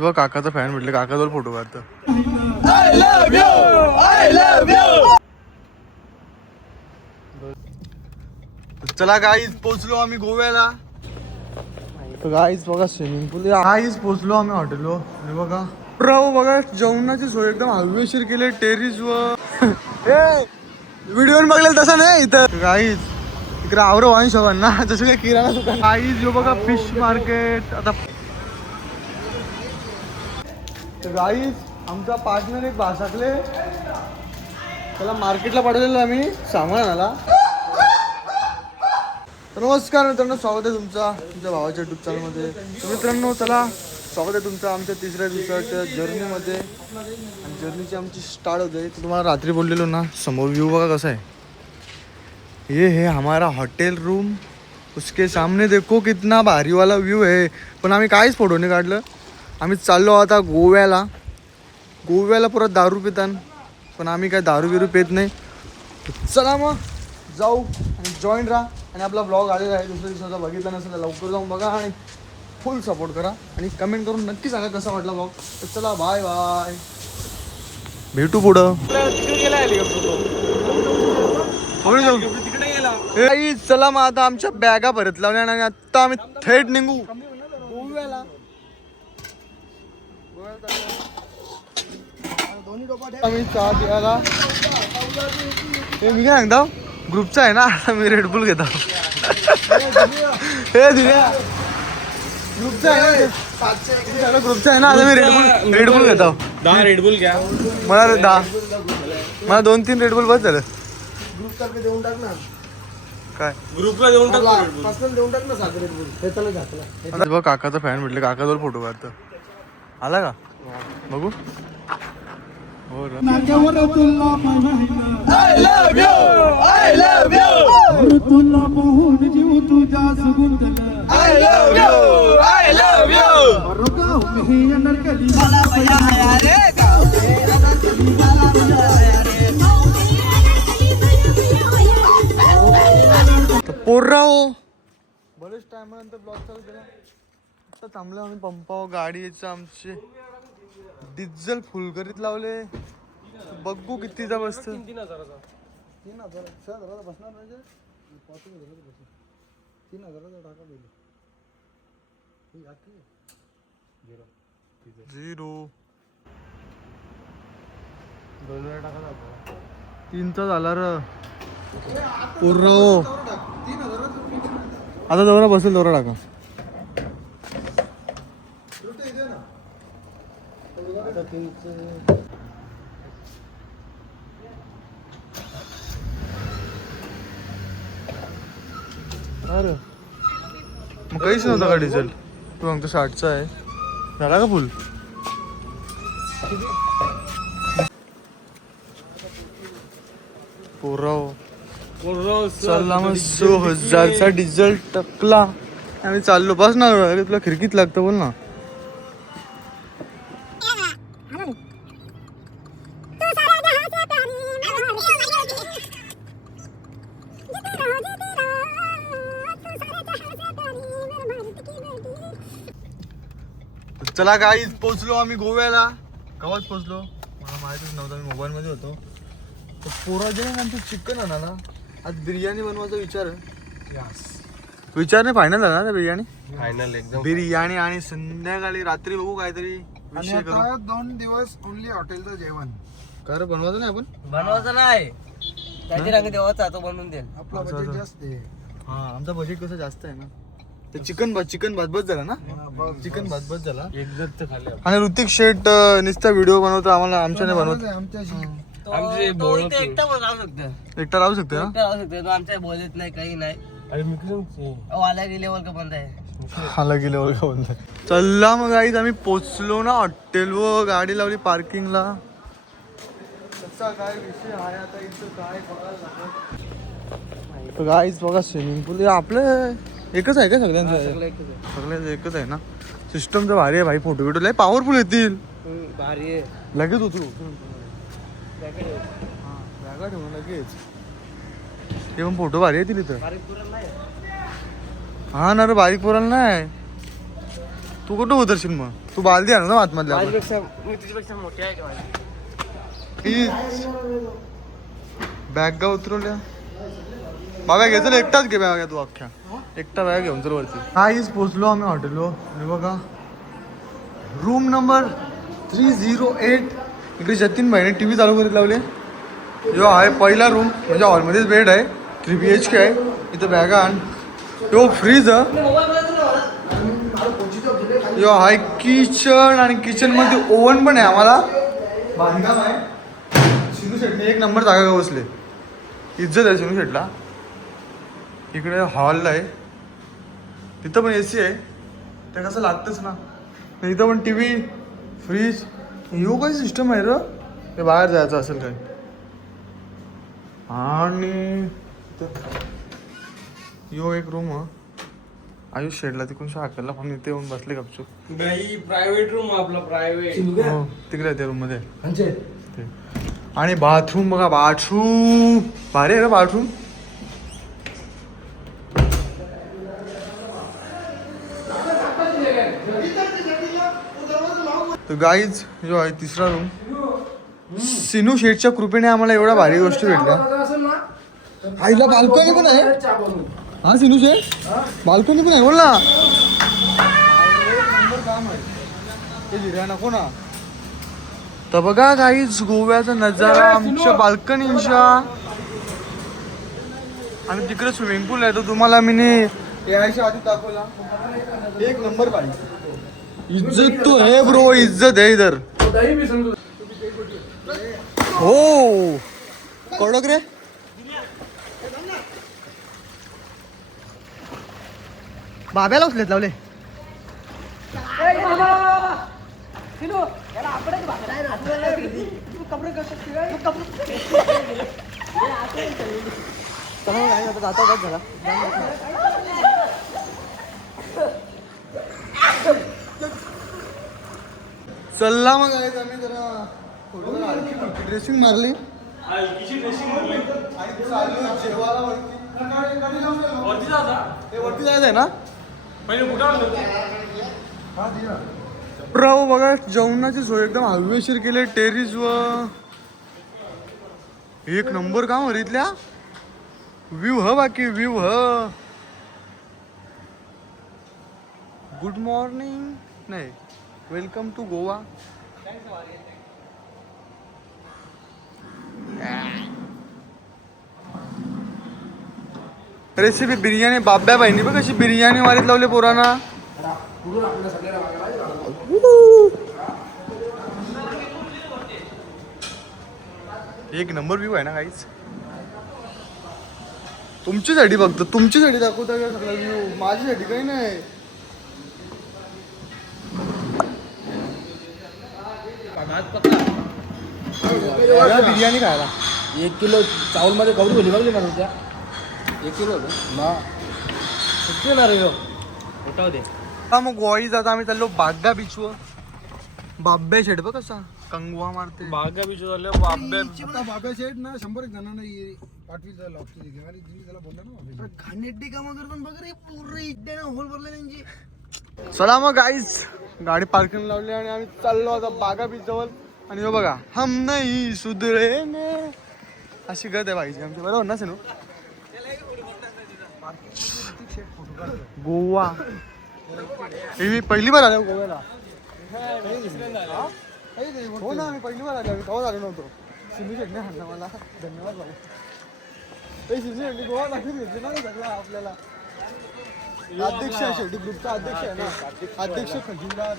बघ काकाचा फॅन म्हटलं, काकाजवळ फोटो काढतो. चला गाईज पोचलो आम्ही गोव्याला. तर गाईज बघा स्विमिंग पूल. गाईज पोचलो आम्ही हॉटेलवर. आणि बघा राव बघा जेवणाची सोय एकदम हवेशीर केली टेरिस वर. व्हिडिओ बघलेलं तसं नाही इथं. गाईज इकडे आवरो वाईन शोभन ना जसं काही किराणा दुकान. गाईज जो बघा फिश मार्केट. आता गाईज आमचा पार्टनर एक भासाकले त्याला मार्केटला पाठवलेलं आम्ही सामान आणायला. नमस्कार मित्रांनो, स्वागत आहे तुमच्या भावाच्या युट्यूब चॅनलमध्ये. तर मित्रांनो चला स्वागत आहे तुमचं आमच्या तिसऱ्या दिवसाच्या जर्नीमध्ये. आणि जर्नीची आमची स्टार्ट होते. तर तुम्हाला रात्री बोललेलो ना, समोर व्ह्यू बघा कसा आहे. ये है हमारा हॉटेल रूम. उसके सामने देखो कितना भारी वाला व्यू है. पण आम्ही काहीच फोटो नाही काढलं. आम्ही चाललो आता गोव्याला. गोव्याला परत दारू पितान, पण आम्ही काय दारू बिरू पित नाही. चला मग जाऊ आणि जॉईन राहा. आणि आपला ब्लॉग आलेला आहे दुसऱ्या दिवसाचा, बघितला नसेल तर लवकर जाऊन बघा आणि फुल सपोर्ट करा. आणि कमेंट करून नक्की सांगा कसा वाटला ब्लॉग. तर चला बाय बाय, भेटू पुढं. चला मग आता आमच्या बॅगा भरत लावल्या आणि आता आम्ही थेट निघू गोव्याला. आम्ही चहा पियाला. हे मी काय सांगतो, ग्रुपचा आहे ना, आता मी रेडबुल घेतो. हे दिल्या ग्रुपचा आहे ना, ग्रुपचा आहे ना, आता मी रेडबुल घेतो. 10 रेडबुल घ्या. मला 2-3 रेडबुल बस झालं. ग्रुप तर्फे देऊन टाक ना. काय ग्रुपला देऊन टाक. पर्सनल देऊन टाक ना. साखर रेडबुल हे त्याला घातला. बघ काकाचा फॅन म्हटलं, काकाजवळ फोटो काढतो. आला का बघू. हो नाक्यावर तुला पाहिलं I love you I love you. तुला पाहून जीव तुझा सुगुंतला I love you I love you. गाव मी नरकली मला बया रे. गाव मी नरकली मला बया रे. पोर्राओ बरेच टायमानंतर ब्लॉग चालू केला. आता थांबलो आम्ही पंपावर. गाडीचं आमचे डिझेल फुल करीत लावले. बघू कितीचा बसतं. 3,000 बसणार म्हणजे 3,000 टाका पहिले. 0 3चा झाला र पोर्राओ. आता दौरा बसेल, दौरा टाका. अरे मग काहीच नव्हता का डिझेल. तू सांगतो 60चा आहे. झाला का फुल. पोराव चालला मग 100,000चा डिझेल टकला. आम्ही चाललो. बस ना, तुला खिडकीत लागतं बोल ना. चला गाईज पोचलो आम्ही गोव्याला. केव्हाच पोचलो मला माहितीच नव्हतं, मी मोबाईलमध्ये होतो. तर पोरा जे आमचं चिकन आणाला. आज बिर्याणी बनवायचा विचार विचार नाही. फायनल झाला ना बिर्याणी. फायनल एकदम बिर्याणी. आणि संध्याकाळी रात्री बघू काहीतरी विषय करू. 2 दिवस ओनली हॉटेलचं जेवण. कर बनवायचं नाही आपण. बनवायचं नाही, त्याची रंग देवाचा तो बनवून देईल. आपला बजेट जास्त आहे. हा आमचा बजेट कसं जास्त आहे ना. ते चिकन भात बस झाला ना. चिकन भात बस झाला. एकदा खाल्ले. आणि ऋतिक शेट नुसता व्हिडिओ बनवतो आम्हाला. आमच्या नाही बनवत. आमच्याशी आमचे बोलत एकटा राहू शकतो. एकटा राहू शकतो ना. एकटा राहू शकतो तो. आमच्या बोलत नाही, काही नाही. अरे मी वाला गेल्यावर का बंद आहे. हाला गेल्यावर का बंद आहे. चला मग गाईज आम्ही पोचलो ना हॉटेलवर. गाडी लावली पार्किंगला. कसा काय विषय आहे आता इथं काय बघायला. गाईज बघा स्विमिंग पूल आपलं एकच आहे का सगळ्यांचं. सगळ्यांचं एकच आहे ना. सिस्टम तर भारी आहे भाई. फोटो बिटो लय पॉवरफुल येतील. भारी आहे. लगेच उतरू. जागा ठेवून लगेच. ते पण फोटो भारी येतील इथं. हा ना रे, बारीक पोराला नाही. तू कुठं उतरशील मग? तू बालदी आणू ना आतमधल्या आपण. मी तुझ्यापेक्षा मोठी आहे का माझी? बॅग का उतरवल्या बाबा घे चल एकटाच घे बॅग तू अख्ख्या एकटा बॅग घेऊन चल वरती. काहीच पोचलो आम्ही हॉटेलवर. हे बघा रूम नंबर 308. इकडे जतीन भाईने टी व्ही चालू करीत लावले. यो आहे पहिला रूम म्हणजे हॉलमध्येच बेड आहे. 3 BHK आहे. इथं बॅगा आण. यो फ्रीज यो हाय किचन आणि किचन मध्ये ओव्हन पण आहे. आम्हाला बांधकाम आहे. सिनू शेटने एक नंबर जागा बसले. इज्जत आहे सिनू शेटला. इकडे हॉल आहे. तिथं पण AC आहे. ते कसं लागतंच ना. इथं पण TV फ्रीज. यो काय सिस्टम आहे र. ते बाहेर जायचं असेल काय. आणि यो एक रूम आयुष शेडला तिकडून हाकलला पण इथे येऊन बसले गपचूप. प्रायव्हेट रूम आपला प्रायव्हेट. हो तिकडे त्या रूम मध्ये ते. आणि बाथरूम बघा. बाथरूम भारी आहे रे बाथरूम. तर गाईज जो आहे तिसरा रूम. सिनू शेठच्या कृपेने आम्हाला एवढ्या भारी गोष्टी भेटल्या. आईला बाल्कनी पण आहे. हा सिनू शेठ बाल्कनी पण आहे. बोल ना. नको ना. तर बघा गाईज गोव्याचा नजारा आमच्या बाल्कनीच्या. आणि तिकडे स्विमिंग पूल आहे. तो तुम्हाला मी यायच्या आधी दाखवला. एक नंबर पाहिजे. इज्जत तो है ब्रो. इज्जत है इधर. हो कडक रे. बाब्याला उचलेत लावले. चलला मग आहे आम्ही जरा हलकी ड्रेसिंग मारली आणि चाललो जेवायला वरती जायचं आहे ना. प्रव बघा जेवणाची सोय एकदम हवेशीर केली. टेरिस व एक नंबर काम इथल्या व्ह्यू बाकी व्ह्यू गुड मॉर्निंग नाही welcome to Goa. Recipe biryani. बाब्या बहिणी बघ कशी बिर्याणी मारीत लावले पोरांना. एक नंबर व्ह्यू आहे ना काहीच. तुमच्यासाठी बघतो तुमच्यासाठी दाखवता का सगळा व्ह्यू. माझ्यासाठी काही नाही. बिर्याणी खायला 1 किलो चावल मध्ये कवडी भोली बघली ना तुमच्या. 1 किलो ना येणार होता दे. मग गोवाई जाता आम्ही चाललो बागा बीचवर. बाब्या शेड बघ कसा कंगवा मारते. बागा बीच झालं. बाबा शेठ ना 100 जणांना पाठवीचा लॉबस्टर घेऊन आणि तुम्ही त्याला बोलला ना खानेटी काम करतात बघ रे. पूर्ण इथे होल भरले त्यांची. चला मग गाईज गाडी पार्किंग लावली आणि आम्ही चाललो आता बागा बीच जवळ. आणि हो बघा हम नाही सुधरेंगे अशी गत आहे पाहिजे आमची. बरोबर ना सेनू. गोवा मी पहिली बार आलो गोव्याला. हो ना मी पहिली बार आलो. आम्ही तेव्हा आलो नव्हतो. सिनू शेटने हाणला मला. धन्यवाद भाऊ. सिनू शेटने गोवा दाखवून घेतली ना सगळं आपल्याला. अध्यक्ष आहे शेवटी ग्रुपचा अध्यक्ष आहे ना. अध्यक्ष खजिनदार.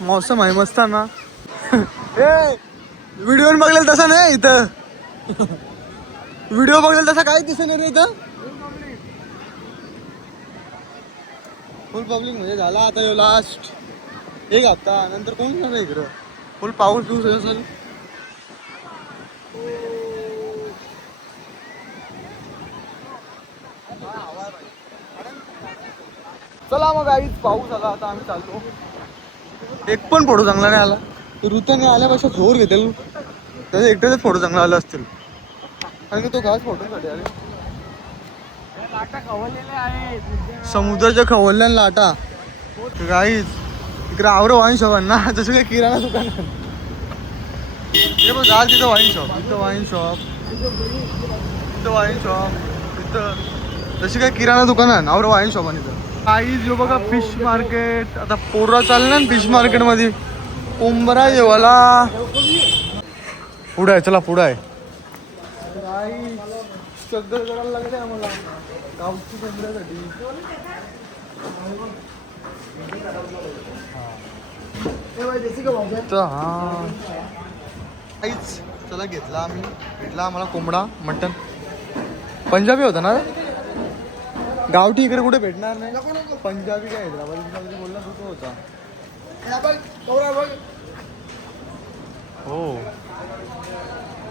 मौसम आहे मस्त ना. व्हिडिओ बघलेला तसा नाही इथं. व्हिडिओ बघलेला तसा काय दिसत नाही रे इथं. फुल पब्लिक म्हणजे झाला आता यो लास्ट एक हप्ता नंतर कोण नाही इकडं. फुल पाऊस पिऊस असेल. चला मग आईच पाऊस आला. आता आम्ही चाललो. एक पण फोटो चांगला नाही आला. ऋतूने आल्यापेक्षा जोर घेतील. त्याचे एकट्याच फोटो चांगला आले असतील. आणि तो खास फोटोसाठी आले. समुद्राच्या खवलल्या लाटा गाईच इकडे आवर वाईन शॉप आहे ना, जसं काही किराणा दुकान आहे. हे बघ आज तिथं वाईन शॉप, इथं वाईन शॉप, इथं वाईन शॉप, इथं जशी काय किराणा दुकान आहे आवर वाईन शॉप आहे इथं. गाईज जो बघा फिश मार्केट, आता पोरा चालला ना फिश मार्केट मध्ये. कोंबरा जेवाला पुढं आहे, चला पुढं आहे. गाईज सगळं करायला लागले आम्हाला गावची कोंबड्यासाठी. काहीच चला घेतला आम्ही, भेटला आम्हाला कोंबडा मटन. पंजाबी होता ना गावठी, इकडे कुठे भेटणार नाही. पंजाबी काय हैदराबादी बोलला तो होता. हो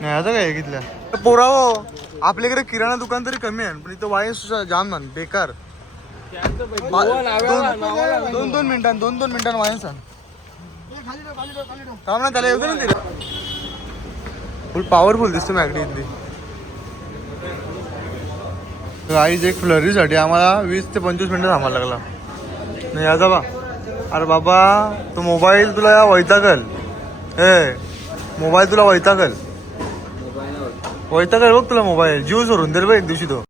नाही आता काय घेतल्या पोरावो. आपल्याकडे किराणा दुकान तरी कमी आहे, पण इथं वाईन जाम ना बेकार. दोन मिनिटां वाईन सांग काम ना त्याला येऊ दे ना. तिला फुल पॉवरफुल दिसते मॅगडी इथली. गाईज एक फ्लरीसाठी आम्हाला 20 ते 25 मिनिटं थांबायला लागला. नाही याचा बा, अरे बाबा तो मोबाईल तुला वैतागल. हे मोबाईल तुला वैतागल बघ तुला मोबाईल जीव सोडून दे बघ एक दिवशी तो.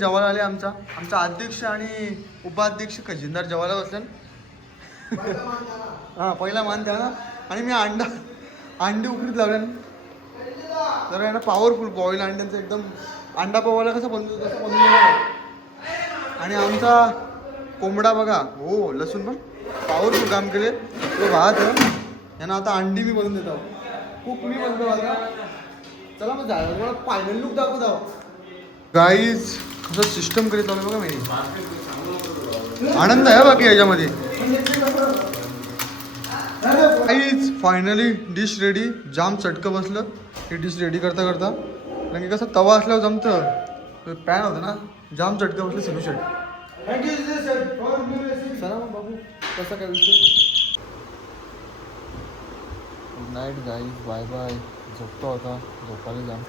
जेवायला आले आमचा अध्यक्ष आणि उपाध्यक्ष खजिनदार जेवायला बसले. हा पहिला मान द्या ना. आणि मी अंडी उकडीत लावल्या जरा आहे ना, पॉवरफुल बॉईल अंड्यांचं एकदम. अंडा पोवायला कसं बनवतो तसं बनवलं. आणि आमचा कोंबडा बघा, हो लसूण पण पॉवरफुल काम केले तो भात. यांना आता अंडी मी बनवून देतो, खूप मी बनतो आता. चला मग झालं फायनल लुक दाखवत आहो. गाईज कसं सिस्टम करीत लावलं बघा मी. आनंद आहे बाकी याच्यामध्ये. Guys finally dish ready. जाम चटकं बसलं ही डिश रेडी करता करता. कारण की कसं तवा असल्यावर जमतं, पॅन होतं ना, जाम चटकं बसलं. सिनू शेट चला मग बाबू कसा काय विषय. Good night guys, bye bye. झोपतो होता, झोपायला जाम.